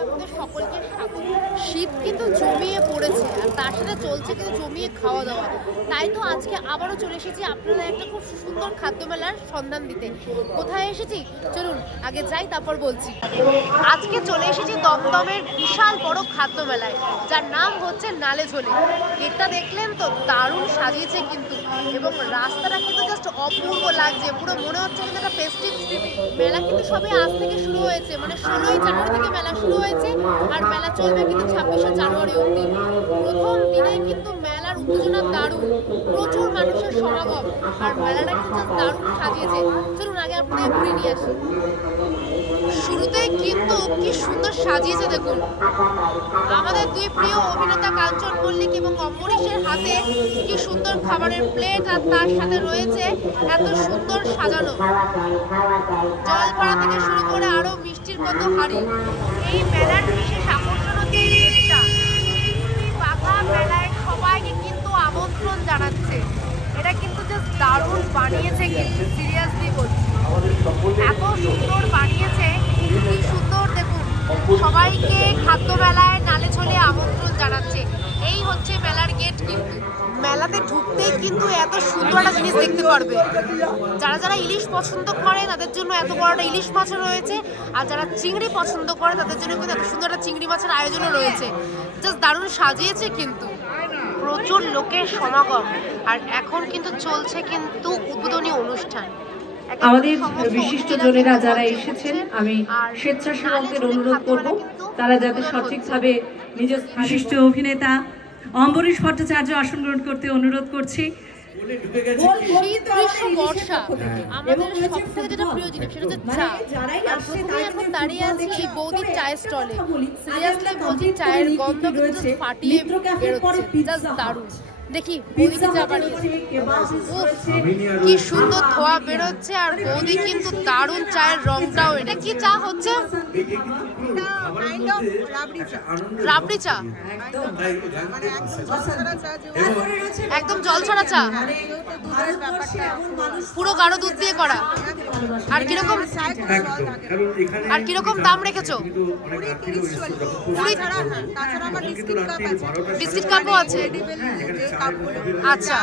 IT তাই তো আজকে আবারও চলে এসেছি আপনারা একটা খুব সুন্দর খাদ্য মেলার সন্ধান দিতে। কোথায় এসেছি? চলুন, আগে যাই, তারপর বলছি। আজকে চলে এসেছি দমদমের বিশাল বড় খাদ্য মেলায় যার নাম হচ্ছে নালে ঝোলে। গেটটা দেখলেন তো, দারুণ সাজিয়েছে কিন্তু, এবং রাস্তাটা কিন্তু জাস্ট অপূর্ব লাগছে, পুরো মনে হচ্ছে কিন্তু একটা ফেস্টিভ মেলা কিন্তু সবে আজ থেকে শুরু হয়েছে মানে ষোলোই জানুয়ারি থেকে মেলা শুরু হয়েছে, আর মেলা চলবে কিন্তু ছাব্বিশে জানুয়ারি অবধি। প্রথম দিনে কিন্তু উত্তেজনা দারুণ, প্রচুর মানুষের সমাগম আর মেলাটা কিন্তু দারুণ সাজিয়েছে। চলুন আগে আপনাদের ঘুরে নিয়ে আসি। শুরুতেই কিন্তু কি সুন্দর সাজিয়েছে দেখুন। আমাদের দুই প্রিয় অভিনেতা কাঞ্চন মল্লিক এবং অম্বরীশের হাতে কি সুন্দর খাবারের প্লেট আর তার সাথে রয়েছে এত সুন্দর সাজানো। জলপাড়া থেকে শুরু করে আরও মিষ্টির কত হাড়ি। এই মেলার বিশেষ আকর্ষণ হচ্ছে এই গেটটা পাখা মেলায় সবাইকে কিন্তু আমন্ত্রণ জানাচ্ছে এটা কিন্তু জাস্ট দারুণ বানিয়েছে কিন্তু সিরিয়াসলি বলছি। এত সুন্দর বানিয়েছে, কি সুন্দর দেখুন। সবাইকে খাদ্যবেলায় নালে ছলে আমন্ত্রণ জানাচ্ছে। এই হচ্ছে মেলার গেট কিন্তু। মেলাতে ঢুকতেই কিন্তু এত সুন্দর একটা জিনিস দেখতে পারবে। যারা যারা ইলিশ পছন্দ করে, তাদের জন্য এত বড় একটা ইলিশ মাছও রয়েছে। আর যারা চিংড়ি পছন্দ করে, তাদের জন্য কিন্তু এত সুন্দর একটা চিংড়ি মাছের আয়োজনও রয়েছে। জাস্ট দারুণ সাজিয়েছে কিন্তু। প্রচুর লোকের সমাগম। আর এখন কিন্তু চলছে কিন্তু উদ্বোধনী অনুষ্ঠান। আমাদের বিশিষ্ট জনেরা যারা এসেছেন আমি স্বেচ্ছাসেবকদের অনুরোধ করব তারা যাতে সঠিকভাবে নিজের বিশিষ্ট অভিনেতা অম্বরীশ ভট্টাচার্য আসন গ্রহণ করতে অনুরোধ করছি। শীত গ্রীষ্ম বর্ষা। আমাদের সব থেকে যেটা প্রিয় জিনিস সেটা হচ্ছে চা। আর প্রথমে এখন দাঁড়িয়ে আছি এই বৌদির চায়ের স্টলে সিরিয়াসলি বলছি চায়ের গন্ধ কিন্তু ফাটিয়ে বেরোচ্ছে। জাস্ট দারুণ। দেখি বৌদি কি চা বানিয়েছে কি সুন্দর ধোয়া বেরোচ্ছে আর বৌদি কিন্তু দারুণ চায়ের রংটাও এটা কি চা হচ্ছে? রাবড়ি চা। একদম। জল ছড়া চা পুরো গাঢ় দুধ দিয়ে করা। আর কীরকম আর কীরকম দাম রেখেছো? কুড়ি বিস্কিট কাপও আছে। আচ্ছা।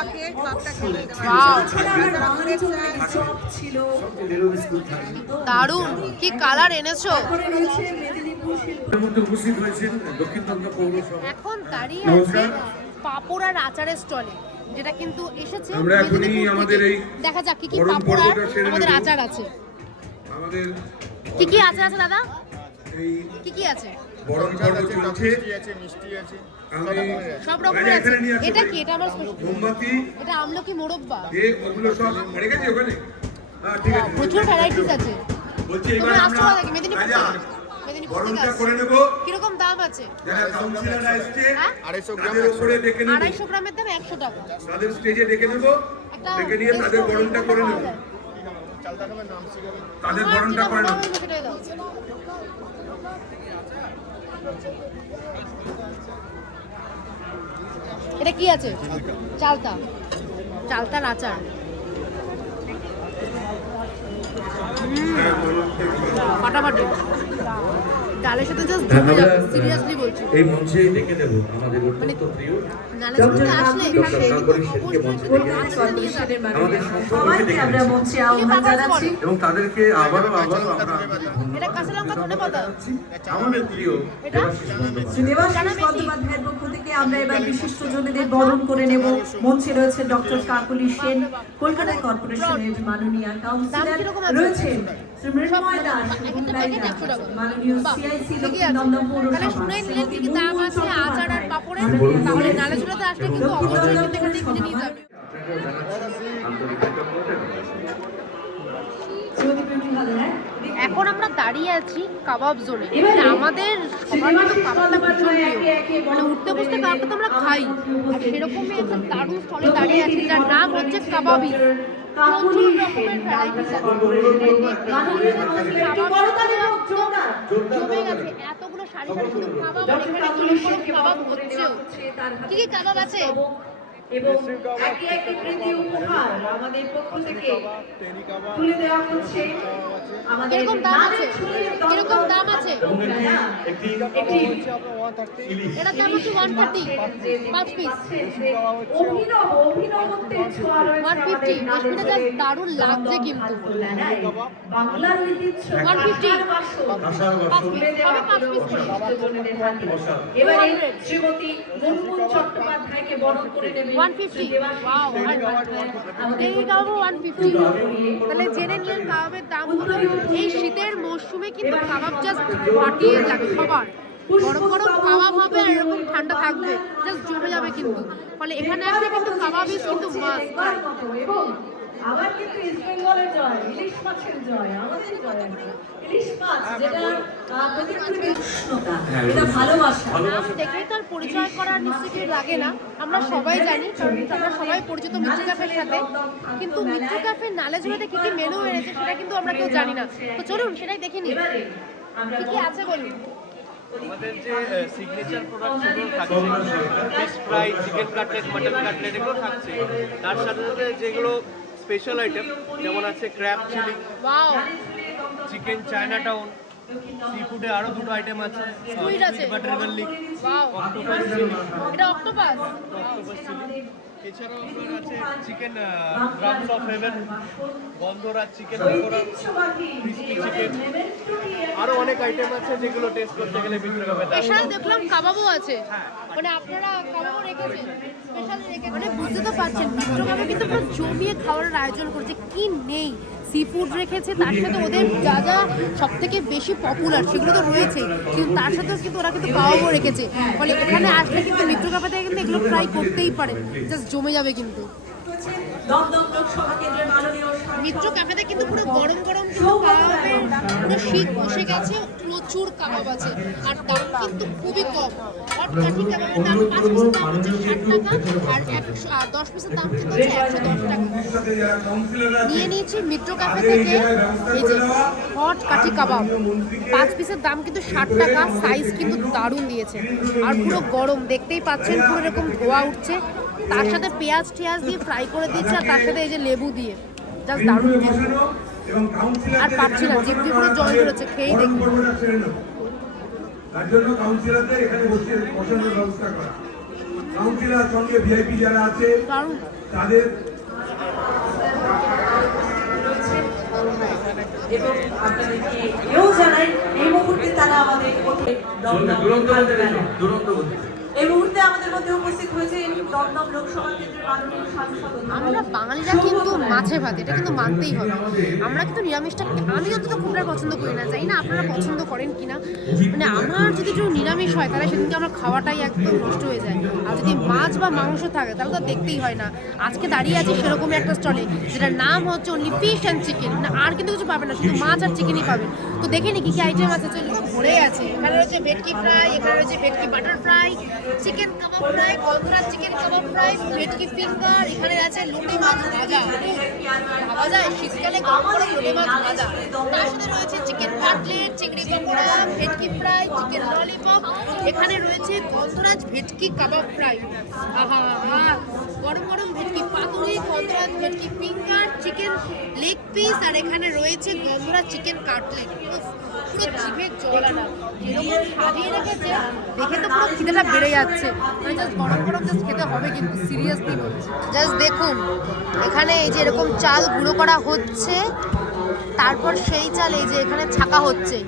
দারুণ। কি কালার এনেছো? এখন দাঁড়িয়ে আছে নমস্কার। পাপড় আর আচারের স্টলে যেটা কিন্তু এসেছে আমরা এখনই আমাদের এই দেখা যাক কি কি আর আমাদের আচার আছে। আমাদের কি কি আচার আছে দাদা? এই কি কি আছে? বরণ পর্ব চলছে আমি সব রকমের আছে। নিয়ে আসো এটা কি? এটা আমার মোমবাতি এটা আমলকি মোরব্বা। এ ওগুলো সব পড়ে গেছে ওখানে? হ্যাঁ ঠিক আছে। প্রচুর ভ্যারাইটিস আছে। বলছি এবার আমরা বরণটা করে নেব। কীরকম দাম আছে? যারা কাউন্সিলররা এসছে হ্যাঁ? তাদের উপরে ডেকে নেব। আড়াইশো গ্রামের দাম একশো টাকা। তাদের স্টেজে ডেকে নেব। একটা নিয়ে তাদের বরণটা করে নেব। তাদের বরণটা করে মনে নেব। এটা কি আছে? চালতা। চালতার আচার। হ্যাঁ, ফাটাফাটি ডালের সাথে জাস্ট জমে যাবে সিরিয়াসলি বলছি। এই মঞ্চে ডেকে নেব আমাদের অত্যন্ত প্রিয়। মঞ্চে আহ্বান জানাচ্ছি। এবং তাদেরকে আবারও আবারও আমরা আমাদের প্রিয় থেকে আমরা এবার বিশিষ্ট জনেদের বরণ করে নেব। মঞ্চে রয়েছে ডক্টর কাকুলি সেন কলকাতা কর্পোরেশনের মাননীয় কাউন্সিলর রয়েছেন আপনাকেও জানাচ্ছি আন্তরিক কৃতজ্ঞতা এখন আমরা দাঁড়িয়ে আছি কাবাব জোনে। মানে আমাদের সবার কিন্তু কাবাবটা ভীষণ প্রিয়। একে একে মানে উঠতে বসতে কাবাবটা তো আমরা খাই। আর সেরকমই একটা দারুণ স্থলে দাঁড়িয়ে আছি যার নাম হচ্ছে কাবাবি প্রচুর রকমের ভ্যারাইটিস জমে গেছে। এতগুলো সারি সারি শুধু কাবাব আর এখানে একটু করে কাবাব হচ্ছেও কি কি কাবাব আছে? এবং একে একে প্রীতি উপহার আমাদের পক্ষ থেকে তুলে দেওয়া হচ্ছে। কীরকম দাম আছে? নাচের ছড়িয়ে দমদম কীরকম দাম আছে? মেলা। একটি একটি এটার দাম হচ্ছে ওয়ান থার্টি পাঁচ পিস অভিনব অভিনবত্বের ছোঁয়া রয়েছে 150 আমাদের রেশমিটা just দারুণ লাগছে কিন্তু। মেলায়। বাংলার ঐতিহ্য 150 কাঁসার বাসন আশার পাঁচ পিস হবে পাঁচ পিস করে শিষ্টজনদের হাতে। বসান। এবারে শ্রীমতী মুনমুন চট্টোপাধ্যায়কে বরণ করে নেবেন 150 ওয়াও আমাদের এই কাবাবও ওয়ান ফিফটি তাহলে জেনে নিলেন কাবাবের দাম হলো এই শীতের মরশুমে কিন্তু কাবাব জাস্ট ফাটিয়ে যাবে সবার। গরম গরম কাবাব হবে আর এরকম ঠান্ডা থাকবে জাস্ট জমে যাবে কিন্তু। ফলে এখানে আসলে কিন্তু কাবাবই কিন্তু মাস্ট আবার কিন্তু ইস্ট বেঙ্গলের জয় ইলিশ মাছের জয় আমাদের জয় ইলিশ মাছ যেটা উষ্ণতা এটা ভালোবাসা। নাম দেখেই পরিচয় করার নিশ্চয়ই লাগে না। আমরা সবাই জানি কারণ আমরা সবাই পরিচিত মিত্র ক্যাফের সাথে। কিন্তু মিত্র ক্যাফের নালে জুড়েতে কি কি মেনু এনেছে সেটা কিন্তু আমরা কেউ জানি না। তো চলুন সেটাই দেখে নিই। কি কি আছে বলুন? আমাদের যে সিগনেচার প্রোডাক্ট সেগুলো থাকছে। Fish fry chicken cutlet mutton cutlet এগুলো থাকছে। তার সাথে সাথে যেগুলো স্পেশাল আইটেম যেমন আছে crab chilli chicken Chinatown sea ফুডে আরও দুটো আইটেম আছে। বাটার গার্লিক অক্টোপাস চিলি এটা অক্টোপাস অক্টোপাস চিলি এছাড়াও আপনার আছে chicken drums of heaven Gondhoraj chicken অনেক আইটেম আছে যেগুলো টেস্ট করতে গেলে স্পেশাল দেখলাম কাবাবও আছে। মানে আপনারা কাবাবও রেখেছেন। স্পেশাল রেখে মানে বুঝতে তো পারছেন কিন্তু পুরো জমিয়ে খাওয়ার আয়োজন করছে। কি নেই? সি ফুড রেখেছে, তার সাথে ওদের যা যা সব থেকে বেশি পপুলার সেগুলো তো রয়েছে কিন্তু তার সাথে কিন্তু ওরা কিন্তু পাওয়াও রেখেছে। ফলে এখানে আসলে কিন্তু মিত্র থেকে কিন্তু এগুলো ট্রাই করতেই পারে। জাস্ট জমে যাবে কিন্তু। মিত্র ক্যাফেতে কিন্তু পুরো গরম গরম পুরো শীত বসে গেছে। প্রচুর কাবাব আছে আর দাম কিন্তু খুবই কম। হট কাঠি কাবাবের দাম পাঁচ পিসের দাম হচ্ছে ষাট টাকা আর একশো দশ পিসের দাম কিন্তু হচ্ছে একশো দশ টাকা। নিয়ে নিয়েছি মিত্র ক্যাফে থেকে এই যে হট কাঠি কাবাব। পাঁচ পিসের দাম কিন্তু ষাট টাকা সাইজ কিন্তু দারুণ দিয়েছে। আর পুরো গরম দেখতেই পাচ্ছেন পুরো এরকম ধোয়া উঠছে। তার সাথে পেঁয়াজ টেয়াজ দিয়ে ফ্রাই করে দিচ্ছে আর তার সাথে এই যে লেবু দিয়ে। জাস্ট দারুণ খেতে। আর পাচ্ছি না জিভ দিয়ে পুরো জল বেরোচ্ছে খেয়েই দেখি। তার জন্য কাউন্সিলরদের এখানে বসে বসানোর ব্যবস্থা করা। কাউন্সিলর সঙ্গে ভিআইপি যারা আছে তাদের এবং আপনাদেরকে এও জানাই এই মুহূর্তে তারা আমাদের দুরন্ত দুরন্ত আমরা বাঙালিরা কিন্তু মাছে ভাত, এটা কিন্তু মানতেই হবে। আমরা কিন্তু নিরামিষটা আমি অন্তত খুব পছন্দ করি না, জানি না আপনারা পছন্দ করেন কিনা। মানে আমার যদি একটু নিরামিষ হয়, তাহলে সেদিনকে আমার খাওয়াটাই একদম নষ্ট হয়ে যায়। আর যদি মাছ বা মাংস থাকে, তাহলে তো দেখতেই হয় না। আজকে দাঁড়িয়ে আছি সেরকমই একটা স্টলে, যেটার নাম হচ্ছে অনলি ফিশ অ্যান্ড চিকেন আর কিন্তু কিছু পাবেন না, শুধু মাছ আর চিকেনই পাবেন। তো দেখে নি কি কি আইটেম আছে, চলুন। ভরে আছে। এখানে রয়েছে ভেটকি ফ্রাই, এখানে রয়েছে ভেটকি বাটার ফ্রাই, চিকেন কাবাব ফ্রাই, গন্ধরাজ চিকেন কাবাব ফ্রাই, ভেটকি ফিঙ্গার, এখানে আছে লুটি মাছ ভাজা। যায় শীতকালে গরম গরম লুটি মাছ ভাজা। তার সাথে রয়েছে চিকেন কাটলেট, চিংড়ি পকোড়া ভেটকি ফ্রাই, চিকেন ললিপপ। এখানে রয়েছে গন্ধরাজ ভেটকি কাবাব ফ্রাই। আহা, গরম গরম bhetki paturi, Gondhoraj bhetki finger, chicken leg piece, আর এখানে রয়েছে গন্ধরাজ চিকেন কাটলেট। পুরো জিভের জল আনা রেখেছে, দেখে তো পুরো খিদেটা বেড়ে যাচ্ছে। মানে জাস্ট গরম গরম জাস্ট খেতে হবে কিন্তু সিরিয়াসলি বলছি। জাস্ট দেখুন, এখানে এই যে এরকম চাল গুঁড়ো করা হচ্ছে, তারপর সেই চাল এই যে এখানে ছাকা হচ্ছে।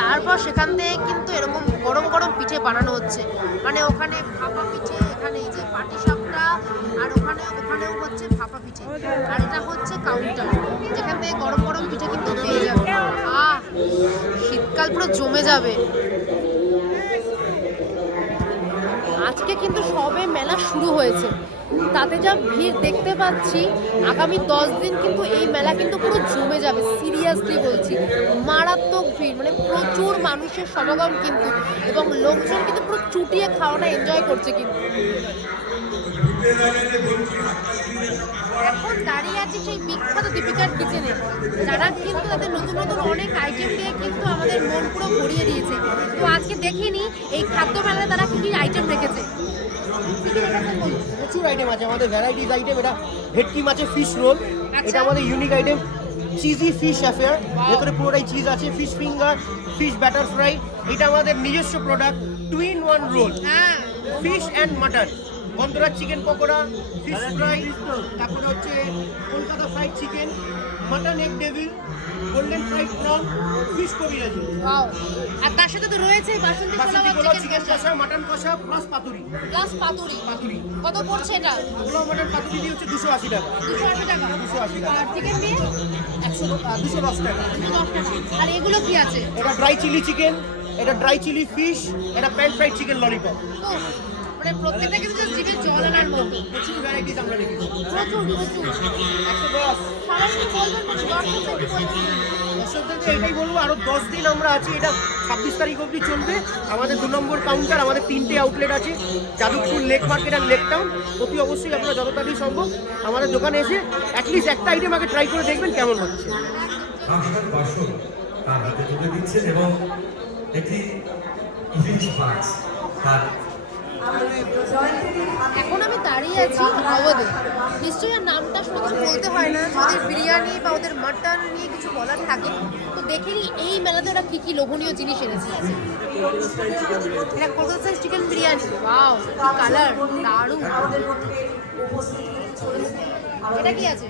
তারপর সেখান থেকে কিন্তু এরকম গরম গরম পিঠে বানানো হচ্ছে। মানে ওখানে ভাপা পিঠে, এখানে এই যে পাটি আর ওখানে ওখানেও হচ্ছে ভাপা পিঠে। আর এটা হচ্ছে কাউন্টার যেখান থেকে গরম গরম পিঠে কিন্তু পেয়ে যাবে। আহ, শীতকাল পুরো জমে যাবে। আজকে কিন্তু সবে মেলা শুরু হয়েছে। তাতে যা ভিড় দেখতে পাচ্ছি, আগামী দশ দিন কিন্তু এই মেলা কিন্তু পুরো জমে যাবে। সিরিয়াসলি বলছি, মারাত্মক ভিড় মানে প্রচুর মানুষের সমাগম কিন্তু, এবং লোকজন কিন্তু পুরো চুটিয়ে খাওয়াটা এনজয় করছে কিন্তু। এখন দাঁড়িয়ে আছি সেই বিখ্যাত দীপিকার কিচেনে। যারা কিন্তু তাদের নতুন নতুন অনেক আইটেম দিয়ে কিন্তু আমাদের মন পুরো ভরিয়ে দিয়েছে। তো আজকে দেখিনি এই খাদ্য মেলায় তারা কি কি আইটেম রেখেছে। প্রচুর আইটেম আছে। আমাদের ভ্যারাইটিস আইটেম এটা ভেটকি মাছের ফিশ রোল আচ্ছা। এটা আমাদের unique item cheesy fish affair ভেতরে পুরোটাই চিজ আছে fish finger fish batter fry এটা আমাদের নিজস্ব product two in one roll হ্যাঁ। Fish and mutton Gondhoraj chicken pakora fish fry তারপরে হচ্ছে Kolkata fried chicken mutton egg devil golden fried prawn fish kabiraji আর তার সাথে তো রয়েছে Basanti pulao chicken kosha mutton kosha plus paturi. Plus paturi. Paturi. কত পড়ছে এটা? পোলাও মাটন পাতুরি দিয়ে হচ্ছে দুশো আশি টাকা। দুশো আশি টাকা? 280 টাকা। আর চিকেন দিয়ে? একশো দুশো দশ টাকা। দুশো দশ টাকা। আর এগুলো কি আছে? এটা ড্রাই চিলি চিকেন এটা ড্রাই চিলি ফিশ এটা প্যান ফ্রাইড চিকেন ললিপপ মানে প্রত্যেকটা কিন্তু জিভে জল আনার মতো। প্রচুর ভ্যারাইটিস আমরা রেখেছি প্রচুর প্রচুর। একশো দশ সারাদিন বলবেন না দর্শকদের কি বলবেন? দর্শকদেরকে এটাই বলব আরও দশ দিন আমরা আছি এটা ছাব্বিশ তারিখ অবধি চলবে। আমাদের দু নম্বর কাউন্টার আমাদের তিনটে আউটলেট আছে যাদবপুর লেক মার্কেট আর লেক টাউন। অতি অবশ্যই আপনারা যত তাড়াতাড়ি সম্ভব আমাদের দোকানে এসে অ্যাটলিস্ট একটা আইটেম আগে ট্রাই করে দেখবেন কেমন হচ্ছে। আসার বাসন তার হাতে তুলে দিচ্ছেন এবং একটি ইলিশ মাছ তার এখন আমি দাঁড়িয়ে আছি আওয়াদে নিশ্চয়ই নামটা শুনে কিছু বলতে হয় না ওদের বিরিয়ানি বা ওদের মাটন নিয়ে কিছু বলার থাকে। তো দেখে এই মেলাতে ওরা কী কী লোভনীয় জিনিস এনেছে। এটা Kolkata size chicken biryani. Wow colour দারুণ। এটা কি আছে?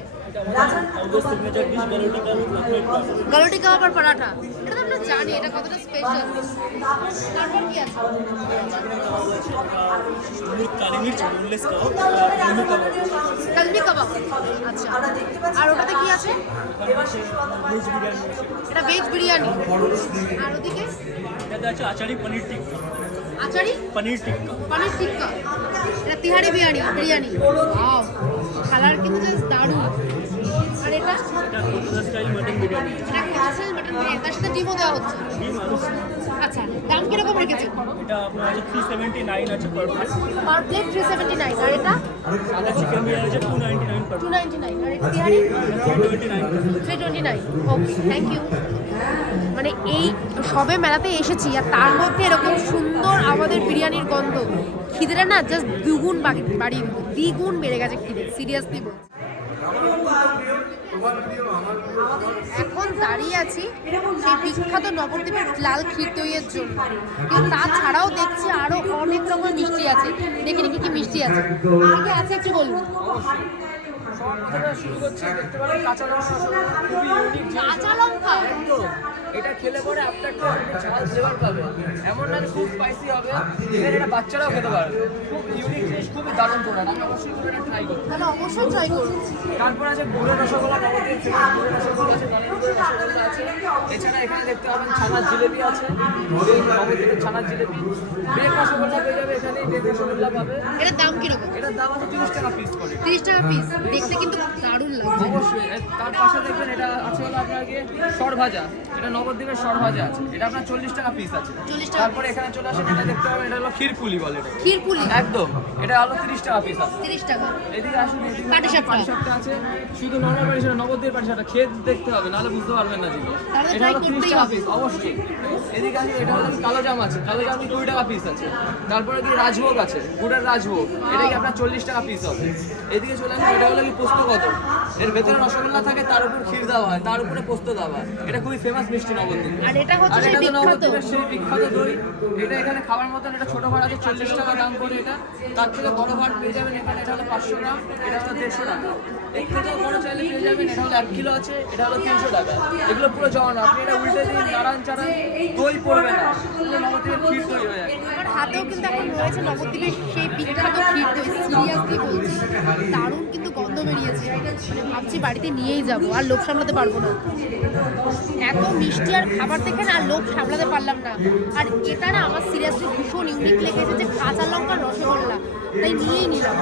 গালোটি কাবাব আর পরাঠা এটা জানি এটা কতটা স্পেশাল তারপর কি আছে? কালমি কাবাব আচ্ছা। আর ওটাতে কি আছে? এটা ভেজ বিরিয়ানি। আর ওদিকে? আছে আচারি পনির টিক্কা। আচারি? পনির টিক্কা। পনির টিক্কা। এটা তিহারি বিরিয়ানি বিরিয়ানি। কালার কিন্তু জাস্ট দারুণ। ইউ মানে এই সবে মেলাতে এসেছি আর তার মধ্যে এরকম সুন্দর আমাদের বিরিয়ানির গন্ধ খিদেটা না জাস্ট দ্বিগুণ বাড়ি- বাড়িয়ে দ্বিগুণ বেড়ে গেছে খিদে সিরিয়াসলি বলছি এখন দাঁড়িয়ে আছি সেই বিখ্যাত নবদ্বীপের লাল ক্ষীর দইয়ের জন্য। কিন্তু তাছাড়াও দেখছি আরও অনেক রকমের মিষ্টি আছে। দেখি কি কি মিষ্টি আছে। কি কি আছে একটু বলুন। কাঁচা লঙ্কা এটা খেলে পরে আপনার একটু ঝাল ফ্লেভার পাবে। এমন না খুব স্পাইসি হবে এবার এটা বাচ্চারাও খেতে পারবে। খুব ইউনিক জিনিস খুবই দারুণ প্রোডাক্ট আমি অবশ্যই পুরোটা ট্রাই করব। তাহলে অবশ্যই ট্রাই করুন তারপর আছে গুড়ের রসগোল্লা ফেমাস গুড়ের রসগোল্লা আছে গুড়ের রসগোল্লা আছে। এছাড়া এখানে দেখতে পাবেন ছানার জিলেবি আছে। নবদ্বীপের ছানার জিলেবি বেগ রসগোল্লা পেয়ে যাবে এখানে বেগ রসগোল্লা পাবে। এটার দাম কীরকম? এটার দাম আছে তিরিশ টাকা পিস করে। তিরিশ টাকা পিস দেখতে কিন্তু দারুণ লাগছে। অবশ্যই। তার পাশে দেখবেন এটা আছে হলো আপনাকে সর ভাজা এটা নবদ্বীপের সর ভাজা আছে। এটা আপনার চল্লিশ টাকা পিস আছে। তারপরে এখানে চলে আসেন এটা দেখতে পাবেন এটা হলো ক্ষীরপুলি বলে এটা ক্ষীরপুলি? একদম। এটা হলো তিরিশ টাকা পিস আছে। তিরিশ টাকা। এদিকে আসুন এদিকে পাটিসাপটা। আছে। শুধু নর্মাল পাটিসাপটা নবদ্বীপের পাটিসাপটা। খেয়ে দেখতে হবে নাহলে বুঝতে পারবেন না জিনিস। এটা হলো তিরিশ টাকা পিস অবশ্যই। এদিকে আসুন এটা হলো কালো জাম আছে। কালো জাম কুড়ি টাকা পিস আছে। তারপরে কি রাজভোগ আছে গুড়ের রাজভোগ। এটা কি আপনার চল্লিশ টাকা পিস হবে। এদিকে চলে আসুন এটা হলো কি পোস্তগত এর ভেতরে রসগোল্লা থাকে তার উপর ক্ষীর দেওয়া হয় তার উপরে পোস্ত দেওয়া হয়। এটা খুবই ফেমাস মিষ্টি আর এটা হচ্ছে সেই বিখ্যাত। সেই বিখ্যাত দই। এটা এখানে খাবার মতন এটা ছোট ভাড় আছে চল্লিশ টাকা দাম করে এটা। তার থেকে বড় ভাড় পেয়ে যাবেন এখানে এটা হলো পাঁচশো গ্রাম এটা হলো দেড়শো টাকা। এর থেকেও বড় চাইলে পেয়ে যাবেন এটা হলো এক কিলো আছে এটা হলো তিনশো টাকা। এগুলো পুরো জমানো আপনি এটা উল্টে দিন দই পড়বে না। পুরো নবদ্বীপের ক্ষীর দই হয়ে যাবে। আমার হাতেও কিন্তু এখন রয়েছে নবদ্বীপের সেই বিখ্যাত ক্ষীর দই সিরিয়াসলি বলছি। দারুণ কিন্তু গন্ধ বেরিয়েছে। ভাবছি বাড়িতে নিয়েই যাব, আর লোভ সামলাতে পারব না। এত মিষ্টি আর খাবার দেখে না লোভ সামলাতে পারলাম না। আর এটা না আমার সিরিয়াসলি ভীষণ ইউনিক লেগেছে যে কাঁচা লঙ্কা, রসগোল্লা। তাই নিয়েই নিলাম।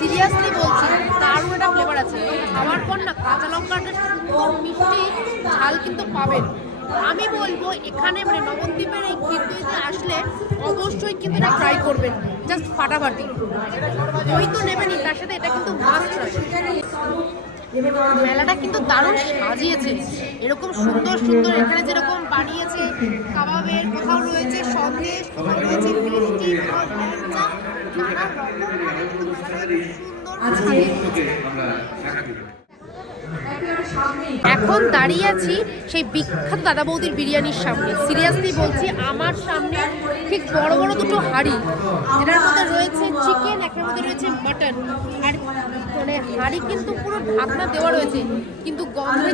সিরিয়াসলি বলছি, দারুণ একটা ফ্লেভার আছে। খাওয়ার পর না কাঁচা লঙ্কাটা মিষ্টি, ঝাল কিন্তু পাবেন। আমি বলব এখানে মানে নবদ্বীপের এই ক্ষীরদইতে আসলে অবশ্যই কিন্তু এটা ট্রাই করবেন। জাস্ট ফাটাফাটি। ওই তো নেবেনই তার সাথে এটা কিন্তু মাস্ট মেলাটা কিন্তু দারুণ সাজিয়েছে। এরকম সুন্দর সুন্দর এখানে যেরকম বানিয়েছে কাবাবের কোথাও রয়েছে সন্দেশ কোথাও রয়েছে মিষ্টি নানা রকম ভাবে কিন্তু মেলাটা খুব সুন্দর। এখন দাঁড়িয়ে আছি সেই বিখ্যাত দাদা বৌদির বিরিয়ানির সামনে। সিরিয়াসলি বলছি, আমার সামনে ঠিক বড় বড় দুটো হাঁড়ি। যেটার মধ্যে রয়েছে চিকেন একটার মধ্যে রয়েছে মাটন আর মানে হাঁড়ি কিন্তু পুরো ঢাকনা দেওয়া রয়েছে, কিন্তু গন্ধে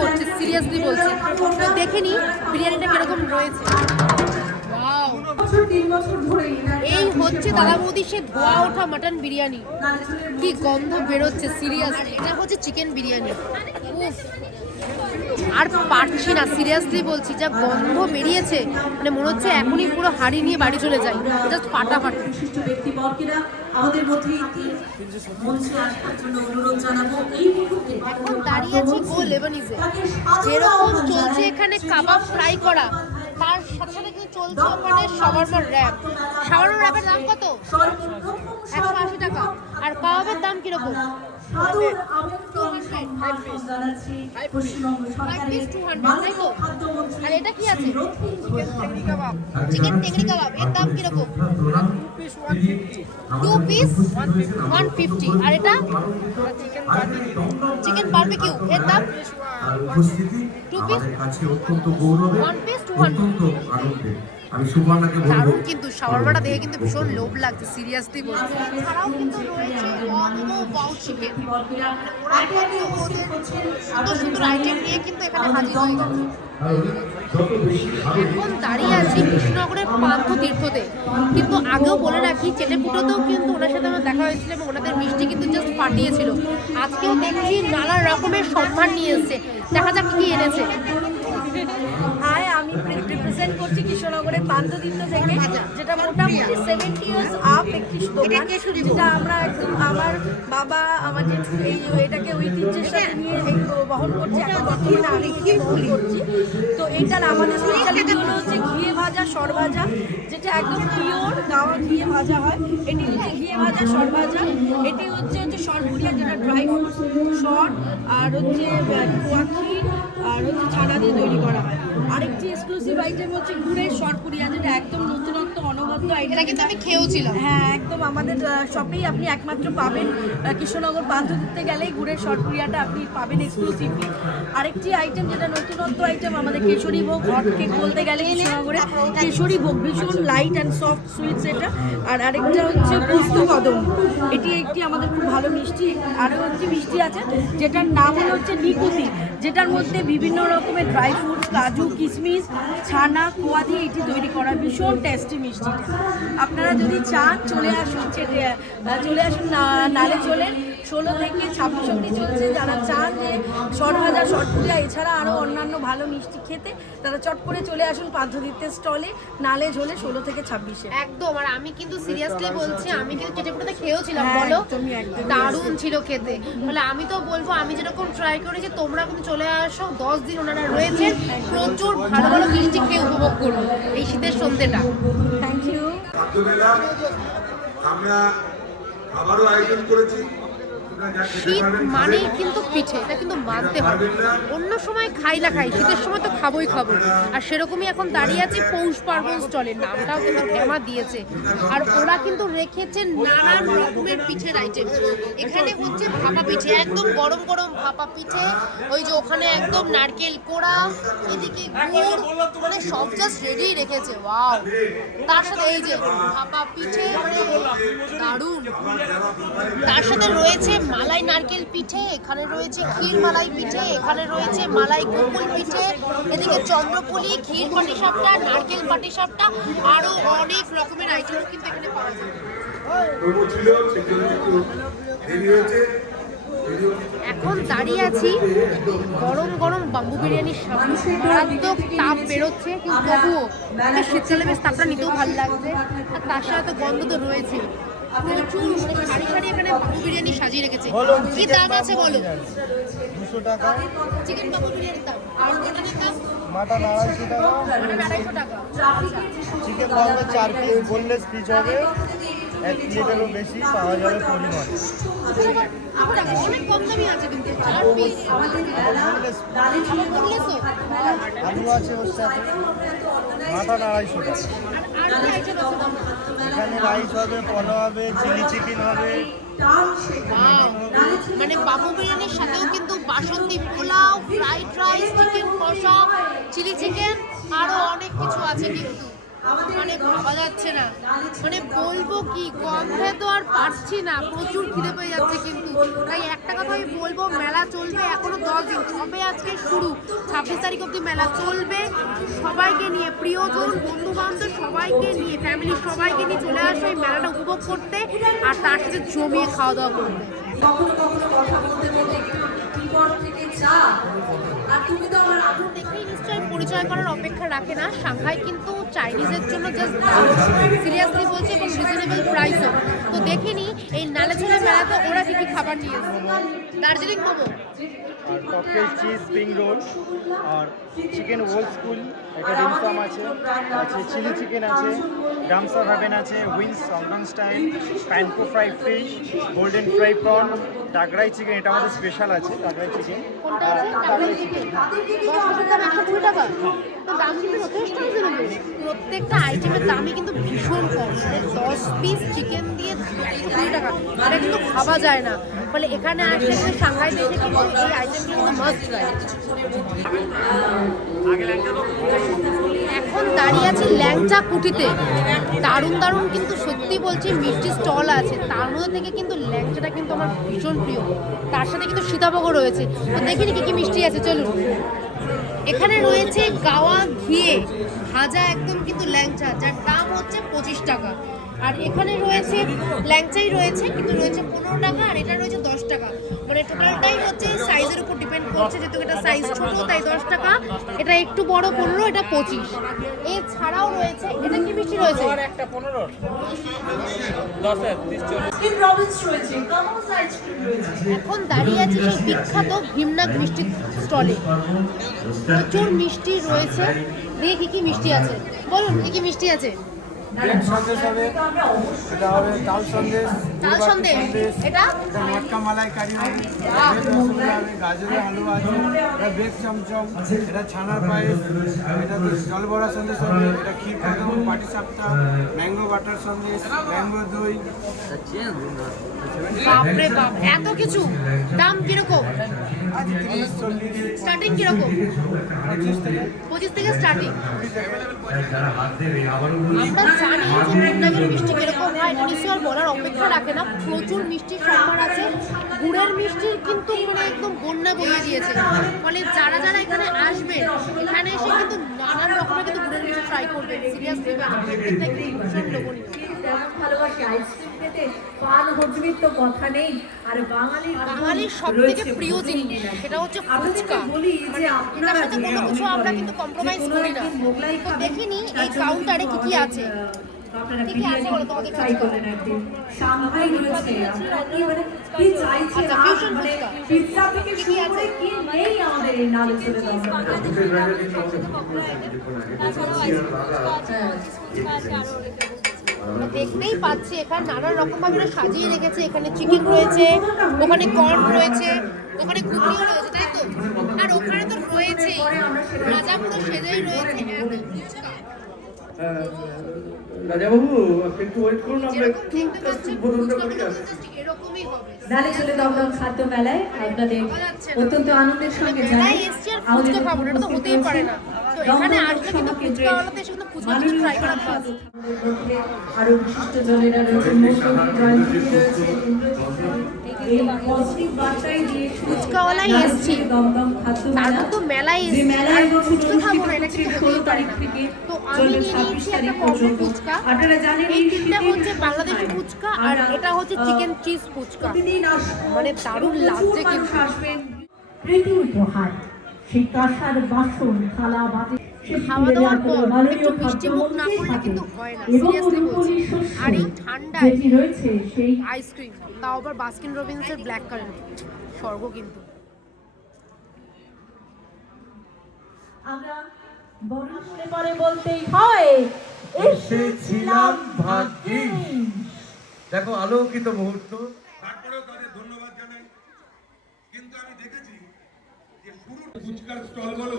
করছে সিরিয়াসলি বলছি। দেখে নি বিরিয়ানিটা কীরকম রয়েছে! এই হচ্ছে দাদা বৌদি সে ধোয়া ওঠা মাটন বিরিয়ানি। কি গন্ধ বেরোচ্ছে সিরিয়াসলি এটা হচ্ছে চিকেন বিরিয়ানি। আর পারছি না সিরিয়াসলি বলছি যা গন্ধ বেরিয়েছে মানে মনে হচ্ছে এখনই পুরো হাড়ি নিয়ে বাড়ি চলে যাই। জাস্ট ফাটাফাটি। বিশিষ্ট ব্যক্তিবর্গেরা আমাদের মধ্যে মঞ্চে আসার জন্য অনুরোধ জানাব এই মুহূর্তে এখন দাঁড়িয়ে আছি গো লেবানিজে যেরকম চলছে এখানে কাবাব ফ্রাই করা তার সাথে সাথে কিন্তু চলছে ওখানে শাওয়ারমার র্যাপ শাওয়ারমার র্যাপের দাম কত? একশো আশি টাকা। আর কাবাবের দাম কীরকম? আর এটা কি আছে? চিকেন কাবাব এর দাম কীরকম টু পিস ওয়ান ফিফটি আর এটা চিকেন বারবিকিউ এর দাম আমাদের কাছে অত্যন্ত hundred. অত্যন্ত আনন্দের। আমি সুবর্ণাকে বলব কিন্তু শাওয়ারমাটা দেখে কিন্তু ভীষণ লোভ লাগছে সিরিয়াসলি বলছি এছাড়াও কিন্তু রয়েছে চিকেন ওরা কিন্তু ওদের সুন্দর সুন্দর আইটেম নিয়ে কিন্তু এখানে হাজির হয়ে গেছে। এখন দাঁড়িয়ে আছি কৃষ্ণনগরের পান্থ তীর্থতে কিন্তু আগেও বলে রাখি চেটেপুটোতেও কিন্তু ওনার সাথে আমার দেখা হয়েছিল এবং ওনাদের মিষ্টি কিন্তু জাস্ট ফাটিয়েছিল। আজকেও দেখছি নানা রকমের সম্মান নিয়ে এসছে। দেখা যাক কি এনেছে। রিপ্রেজেন্ট করছি কৃষ্ণনগরের পান্ততীর্থ থেকে, যেটা মোটামুটি সেভেন্টি ইয়ার্স আপ একটি দোকান, যেটা আমরা একদম আমার বাবা, আমার যে এই এটাকে ঐতিহ্যের সাথে নিয়ে বহন করছি, এখন বর্তমানে আমি বহন করছি। তো এটার আমাদের স্পেশালিটি হলো হচ্ছে ঘিয়ে ভাজা, সর ভাজা, যেটা একদম পিওর গাওয়া ঘিয়ে ভাজা হয়। এটি হচ্ছে ঘিয়ে ভাজা, সর ভাজা, এটি হচ্ছে হচ্ছে সরপুরিয়া যেটা ড্রাই ফ্রুটস সর, আর হচ্ছে খোয়া আর হচ্ছে ছানা দিয়ে তৈরি করা হয়। আরেকটি এক্সক্লুসিভ আইটেম হচ্ছে গুড়ের সরপুরিয়া যেটা একদম নতুনত্ব অনবদ্য আইটেম এটা কিন্তু আমি খেয়েওছিলাম। হ্যাঁ একদম আমাদের শপেই আপনি একমাত্র পাবেন কৃষ্ণনগর পান্থদিতে গেলেই গুড়ের সরপুরিয়াটা আপনি পাবেন এক্সক্লুসিভলি আরেকটি আইটেম যেটা নতুনত্ব আইটেম আমাদের কেশরী ভোগ হট কেক বলতে গেলে কৃষ্ণনগরে। কেশরী ভোগ ভীষণ লাইট অ্যান্ড সফট সুইটস এটা। আর আরেকটা হচ্ছে পুস্ত কদম। এটি একটি আমাদের খুব ভালো মিষ্টি আরও হচ্ছে মিষ্টি আছে যেটার নাম হলো হচ্ছে নিকুতি। যেটার মধ্যে বিভিন্ন রকমের ড্রাই ফ্রুটস কাজু কিশমিশ ছানা, কোয়া দিয়ে এটি তৈরি করা ভীষণ টেস্টি মিষ্টিটা। আপনারা যদি চান, চলে আসুন চলে আসুন নালে চলে। ষোলো থেকে ছাব্বিশ অব্দি চলছে। যারা চান যে শর্ট ভাজা শর্ট পূজা এছাড়া আরও অন্যান্য ভালো মিষ্টি খেতে তারা চট করে চলে আসুন পান্থদিত্যের স্টলে নালে ঝোলে ষোলো থেকে ছাব্বিশে। একদম আর আমি কিন্তু সিরিয়াসলি বলছি আমি কিন্তু চেটেপুটোতে খেয়েও ছিলাম হ্যাঁ, বলো। দারুণ ছিল খেতে। বলে আমি তো বলব আমি যেরকম ট্রাই করেছি তোমরা কিন্তু চলে আসো দশ দিন ওনারা রয়েছে প্রচুর ভালো ভালো মিষ্টি খেয়ে উপভোগ করব এই শীতের সন্ধ্যেটা থ্যাংক ইউ আমরা আবারও আয়োজন করেছি। শীত মানেই কিন্তু পিঠে, এটা কিন্তু মানতে হবে। অন্য সময় খাই না খাই, শীতের সময় তো খাবোই খাব। আর সেরকমই এখন দাঁড়িয়ে আছে পৌষ পার্বণ স্টলের নামটাও কিন্তু ঘেমা দিয়েছে। আর ওরা কিন্তু রেখেছে নানান রকমের পিঠের আইটেম এখানে হচ্ছে ভাপা পিঠে, একদম গরম গরম ভাপা পিঠে, ওই যে ওখানে একদম নারকেল কোড়া, এদিকে গুড় মানে সব জাস্ট রেডি রেখেছে ওয়াও তার সাথে এই যে ভাপা পিঠে, দারুণ। তার সাথে রয়েছে মালাই নারকেল পিঠে এখানে রয়েছে ক্ষীর মালাই পিঠে এখানে রয়েছে মালাই গোকুল পিঠে এদিকে চন্দ্রপুলি ক্ষীর পাটিসাপটা নারকেল পাটিসাপটা আরও অনেক রকমের আইটেম কিন্তু এখানে পাওয়া যায়। এখন দাঁড়িয়ে আছি গরম গরম বাম্বু বিরিয়ানির সামনে। মারাত্মক তাপ বেরোচ্ছে কিন্তু তবুও শীতকালে বেশ তাপটা নিতেও ভালো লাগছে। আর তার সাথে গন্ধ তো রয়েছে প্রচুর মানে সারি সারি এখানে বাম্বু বিরিয়ানি সাজিয়ে রেখেছে। কি দাম আছে বলো? চিকেন বাম্বু বিরিয়ানির দাম। আর মটনের দাম মাটন আড়াইশো টাকা। চিকেন থাকবে চার পিস বোনলেস পিস হবে। এক প্লেটেরও বেশি পাওয়া যাবে পরিমাণ। আলু আছে। ওর সাথে। মাটন আড়াইশো টাকা। এখানে রাইস হবে, পোলাও হবে চিলি চিকেন হবে। মানে বাবু বিরিয়ানির সাথেও কিন্তু Basanti pulao fried rice chicken kosha chilli chicken আরও অনেক কিছু আছে কিন্তু। মানে ভাবা যাচ্ছে না। মানে বলব কি গন্ধে তো আর পারছি না প্রচুর খিদে পেয়ে যাচ্ছে কিন্তু। তাই একটা কথা আমি বলব মেলা চলবে এখনও দশ দিন। সবে আজকে শুরু। ছাব্বিশ তারিখ অব্দি মেলা চলবে। সবাইকে নিয়ে প্রিয়জন বন্ধু বান্ধব সবাইকে নিয়ে ফ্যামিলির সবাইকে নিয়ে চলে আসো এই মেলাটা উপভোগ করতে। আর তার সাথে জমিয়ে খাওয়া দাওয়া করতে। কখনো কখনো কথা বলতে বলতে একটু থেকে চা আর তুমি তো আমার আগুন দেখেই পরিচয় করার অপেক্ষা রাখে না। সাংহাই কিন্তু চাইনিজের জন্য জাস্ট সিরিয়াসলি বলছে এবং রিজনেবল প্রাইসও তো দেখিনি এই নালেছড়া মেলাতে ওরা কি কি খাবার নিয়ে এসেছে। দার্জিলিং মোমো। আর ককটেল চিজ স্প্রিং রোল আর চিকেন ওল্ড স্কুল একটা ডিমসাম আছে আছে চিলি চিকেন আছে গামসা ভাবেন আছে wings London style panko fry fish golden fry prawn টাগরাই chicken এটা আমাদের স্পেশাল আছে চিকেন কোনটা আছে? চিকেন টাকা। প্রত্যেকটা আইটেমের দামই কিন্তু ভীষণ কম। মানে দশ পিস চিকেন দিয়ে কুড়ি টাকা। এটা কিন্তু ভাবা যায় না। ফলে এখানে আসলে কিন্তু সাংহাইতে এসে কিন্তু এই কিন্তু মাস্ট এখন দাঁড়িয়ে আছি ল্যাংচা কুটিতে। দারুণ দারুণ কিন্তু সত্যি বলছি মিষ্টি স্টল আছে। তার মধ্যে থেকে কিন্তু ল্যাংচাটা কিন্তু আমার ভীষণ প্রিয়। তার সাথে কিন্তু সীতাভোগও রয়েছে। তো দেখিনি কি কি মিষ্টি আছে, চলুন। এখানে রয়েছে গাওয়া ঘিয়ে ভাজা একদম কিন্তু ল্যাংচা যার দাম হচ্ছে পঁচিশ টাকা। আর এখানে রয়েছে ল্যাংচাই রয়েছে কিন্তু রয়েছে পনেরো টাকা আর এটা রয়েছে দশ টাকা। মানে টোটালটাই হচ্ছে সাইজের উপর ডিপেন্ড করছে যেহেতু এটা সাইজ ছোট তাই দশ টাকা এটা একটু বড় পনেরো এটা পঁচিশ। এছাড়াও রয়েছে এটা কি মিষ্টি রয়েছে? একটা পনেরো। এখন দাঁড়িয়ে আছে সেই বিখ্যাত ভীমনাথ মিষ্টি স্টলে। প্রচুর মিষ্টি রয়েছে। দেখি কি কি মিষ্টি আছে। বলুন কি কি মিষ্টি আছে? ব্রেড সন্দেশ হবে এটা হবে তাল সন্দেশ তাল সন্দেশ এটা? মটকা। ব্রেড রসগোল্লা হবে গাজরের হালুয়া আছে এটা বেগ চমচম এটা ছানার পায়েস এটা জল বড়া সন্দেশ হবে এটা ক্ষীর কদম পাটি ম্যাঙ্গো বাটার সন্দেশ ম্যাঙ্গো দই। বাপরে বাপ এত কিছু? দাম কীরকম? স্টার্টিং কীরকম? পঁচিশ থেকে। স্টার্টিং যারা হাত দেবে আবারও মিষ্টি কীরকম হয় এটা বলার অপেক্ষা রাখে না। প্রচুর মিষ্টির সম্ভার আছে। গুড়ের মিষ্টির কিন্তু মানে একদম বন্যা বইয়ে দিয়েছে। ফলে যারা যারা এখানে আসবে এখানে এসে কিন্তু নানান রকমের কিন্তু গুড়ের মিষ্টি ট্রাই করবেন সিরিয়াসলি কিন্তু ভীষণ লোভনীয়। তেমন ভালোবাসে আইসক্রিম খেতে পান হজমির তো কথা নেই। আর বাঙালির বাঙালির সব প্রিয় জিনিস সেটা হচ্ছে ফুচকা। বলি মানে যে আপনারা কোনো কিছু আমরা কিন্তু কম্প্রোমাইজ করি না। মোগলাই দেখিনি এই কাউন্টারে কি কি আছে। সাংহাই রয়েছে কি মানে কি চাইছেন আচ্ছা, মানে পিৎজা থেকে শুরু করে কি নেই আমাদের এই নালে চলে দমদম দেখতেই পাচ্ছি এখানে নানা রকম ভাবে সাজিয়ে রেখেছে। এখানে চিকেন রয়েছে ওখানে কর্ন রয়েছে ওখানে ঘুগনিও রয়েছে তাই তো? আর ওখানে তো রয়েছেই। রাজা পুরো সেজেই রয়েছে। রাজাবাবু আপনি একটু ওয়েট করুন আমরা একটু বোতলটা করে আসছি। এরকমই হবে। নালে চলে দমদম খাদ্য মেলায়। আপনাদের অত্যন্ত আনন্দের সঙ্গে জানাই। আমাদের এসছি আর ফুচকা খাব না, এটা তো হতেই পারে না। আরও বিশিষ্ট জনেরা রয়েছেন। রয়েছে ফুচকাওয়ালাই এসছি। তারপর তো মেলায় এসছি। আর ফুচকা খাব না এটা কিন্তু হতেই পারে না। তো আমি নিয়ে নিয়েছি একটা কম্বো ফুচকা। এই এই তিনটা হচ্ছে বাংলাদেশি ফুচকা আর এটা হচ্ছে চিকেন চিজ ফুচকা। মানে দারুণ লাগছে কিন্তু। প্রীতি উপহার সেই কাঁসার বাসন থালা বাটি খাওয়া দাওয়ার পর একটু মিষ্টি মুখ না করলে কিন্তু হয় না সিরিয়াসলি বলছি। আর এই ঠান্ডায় রয়েছে সেই আইসক্রিম তাও আবার বাস্কিন রবিন্সের ব্ল্যাক কারেন্ট স্বর্গ কিন্তু। আমরা বরণে পরে বলতেই হয় এসেছিলাম ভাগ্যিস দেখো আলোকিত মুহূর্ত। তারপরেও তাদের ধন্যবাদ জানাই। কিন্তু আমি দেখেছি যে শুরুর ফুচকার স্টল বলো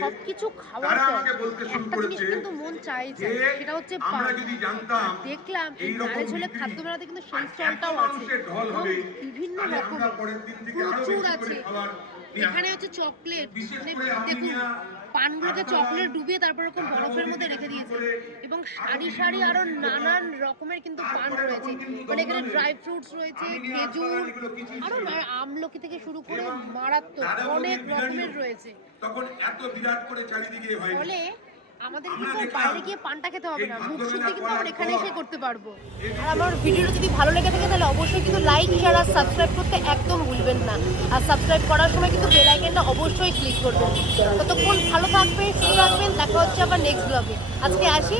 সবকিছু খাওয়ার পর আমাকে বলতে শুরু একটা জিনিস কিন্তু মন চাইছে যে সেটা হচ্ছে আমরা যদি জানতাম দেখলাম এই নারে ঝোলে খাদ্য মেলাতে কিন্তু সেই স্টলটাও আছে। বিভিন্ন প্রচুর এখানে হচ্ছে চকলেট। মানে দেখুন পানগুলোকে চকলেট ডুবিয়ে তারপর এরকম বরফের মধ্যে রেখে দিয়েছে। এবং সারি সারি আরও নানান রকমের কিন্তু পান রয়েছে। মানে এখানে ড্রাই ফ্রুটস রয়েছে খেজুর আরও আমলকি থেকে শুরু করে মারাত্মক অনেক রকমের রয়েছে। তখন এত বিরাট করে চারিদিকে হয় ফলে আমাদের কিন্তু বাইরে গিয়ে পানটা খেতে হবে না। মুখ শুদ্ধি কিন্তু আমরা এখানে এসে করতে পারব। আর আমার ভিডিওটা যদি ভালো লেগে থাকে তাহলে অবশ্যই কিন্তু লাইক শেয়ার আর সাবস্ক্রাইব করতে একদম ভুলবেন না। আর সাবস্ক্রাইব করার সময় কিন্তু বেল আইকনটা অবশ্যই ক্লিক করবেন। ততক্ষণ ভালো থাকবেন সুস্থ থাকবেন। দেখা হচ্ছে আবার নেক্সট ব্লগে আজকে আসি।